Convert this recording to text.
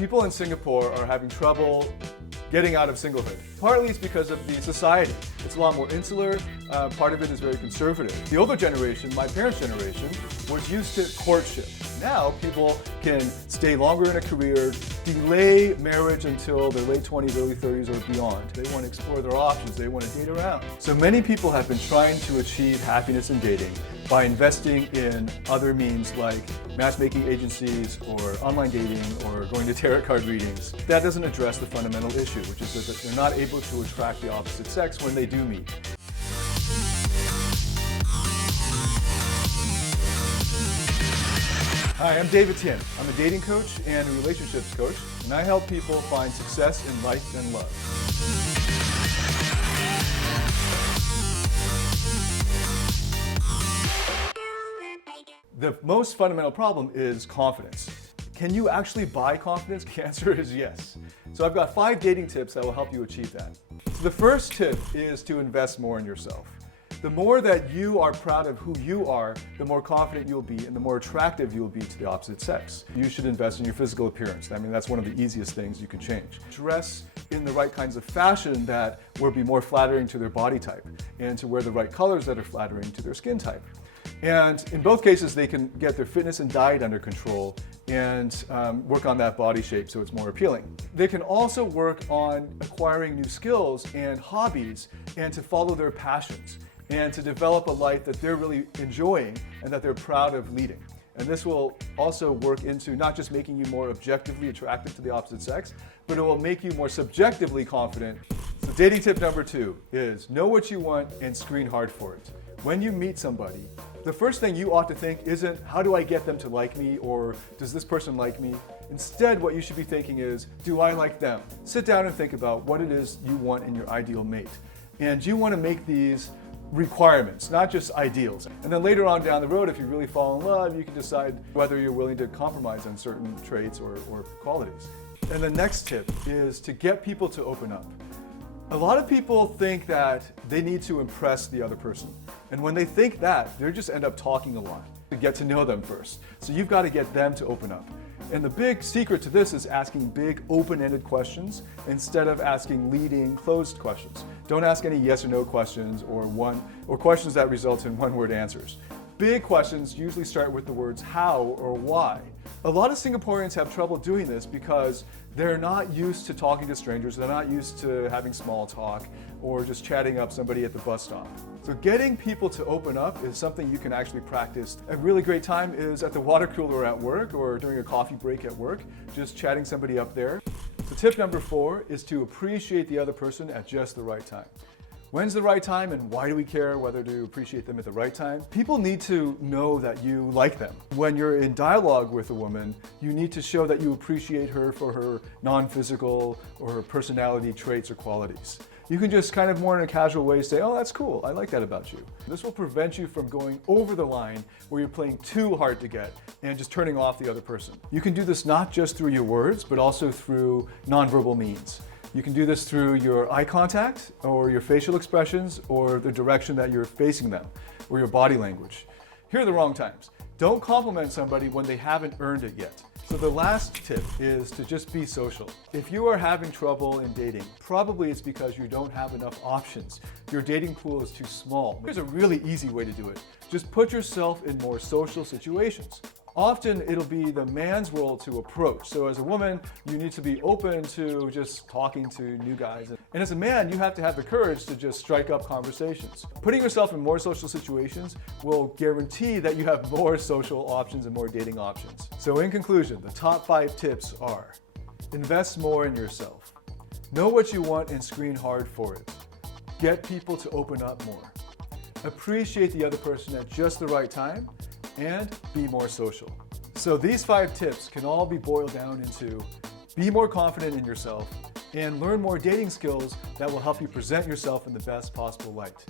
People in Singapore are having trouble getting out of singlehood. Partly it's because of the society. It's a lot more insular. Part of it is very conservative. The older generation, my parents' generation, was used to courtship. Now people can stay longer in a career, delay marriage until their late 20s, early 30s or beyond. They want to explore their options. They want to date around. So many people have been trying to achieve happiness in dating by investing in other means like matchmaking agencies or online dating or going to tarot card readings. That doesn't address the fundamental issue, which is that they're not able to attract the opposite sex when they do meet. Hi, I'm David Tian. I'm a dating coach and a relationships coach, and I help people find success in life and love. The most fundamental problem is confidence. Can you actually buy confidence? The answer is yes. So I've got 5 dating tips that will help you achieve that. So the first tip is to invest more in yourself. The more that you are proud of who you are, the more confident you'll be and the more attractive you'll be to the opposite sex. You should invest in your physical appearance. I mean, that's one of the easiest things you can change. Dress in the right kinds of fashion that will be more flattering to their body type, and to wear the right colors that are flattering to their skin type. And in both cases, they can get their fitness and diet under control and work on that body shape so it's more appealing. They can also work on acquiring new skills and hobbies and to follow their passions and to develop a life that they're really enjoying and that they're proud of leading. And this will also work into not just making you more objectively attractive to the opposite sex, but it will make you more subjectively confident. So dating tip number 2 is know what you want and screen hard for it. When you meet somebody, the first thing you ought to think isn't, how do I get them to like me, or does this person like me? Instead, what you should be thinking is, do I like them? Sit down and think about what it is you want in your ideal mate. And you want to make these requirements, not just ideals. And then later on down the road, if you really fall in love, you can decide whether you're willing to compromise on certain traits or qualities. And the next tip is to get people to open up. A lot of people think that they need to impress the other person. And when they think that, they just end up talking a lot to get to know them first. So you've got to get them to open up. And the big secret to this is asking big open-ended questions instead of asking leading closed questions. Don't ask any yes or no questions or questions that result in one-word answers. Big questions usually start with the words how or why. A lot of Singaporeans have trouble doing this because they're not used to talking to strangers, they're not used to having small talk or just chatting up somebody at the bus stop. So getting people to open up is something you can actually practice. A really great time is at the water cooler at work or during a coffee break at work, just chatting somebody up there. So tip number 4 is to appreciate the other person at just the right time. When's the right time and why do we care whether to appreciate them at the right time? People need to know that you like them. When you're in dialogue with a woman, you need to show that you appreciate her for her non-physical or her personality traits or qualities. You can just kind of more in a casual way say, oh, that's cool, I like that about you. This will prevent you from going over the line where you're playing too hard to get and just turning off the other person. You can do this not just through your words, but also through nonverbal means. You can do this through your eye contact or your facial expressions or the direction that you're facing them or your body language. Here are the wrong times. Don't compliment somebody when they haven't earned it yet. So the last tip is to just be social. If you are having trouble in dating, probably it's because you don't have enough options. Your dating pool is too small. There's a really easy way to do it. Just put yourself in more social situations. Often it'll be the man's role to approach. So as a woman, you need to be open to just talking to new guys. And as a man, you have to have the courage to just strike up conversations. Putting yourself in more social situations will guarantee that you have more social options and more dating options. So in conclusion, the top 5 tips are: invest more in yourself. Know what you want and screen hard for it. Get people to open up more. Appreciate the other person at just the right time. And be more social. So these 5 tips can all be boiled down into be more confident in yourself and learn more dating skills that will help you present yourself in the best possible light.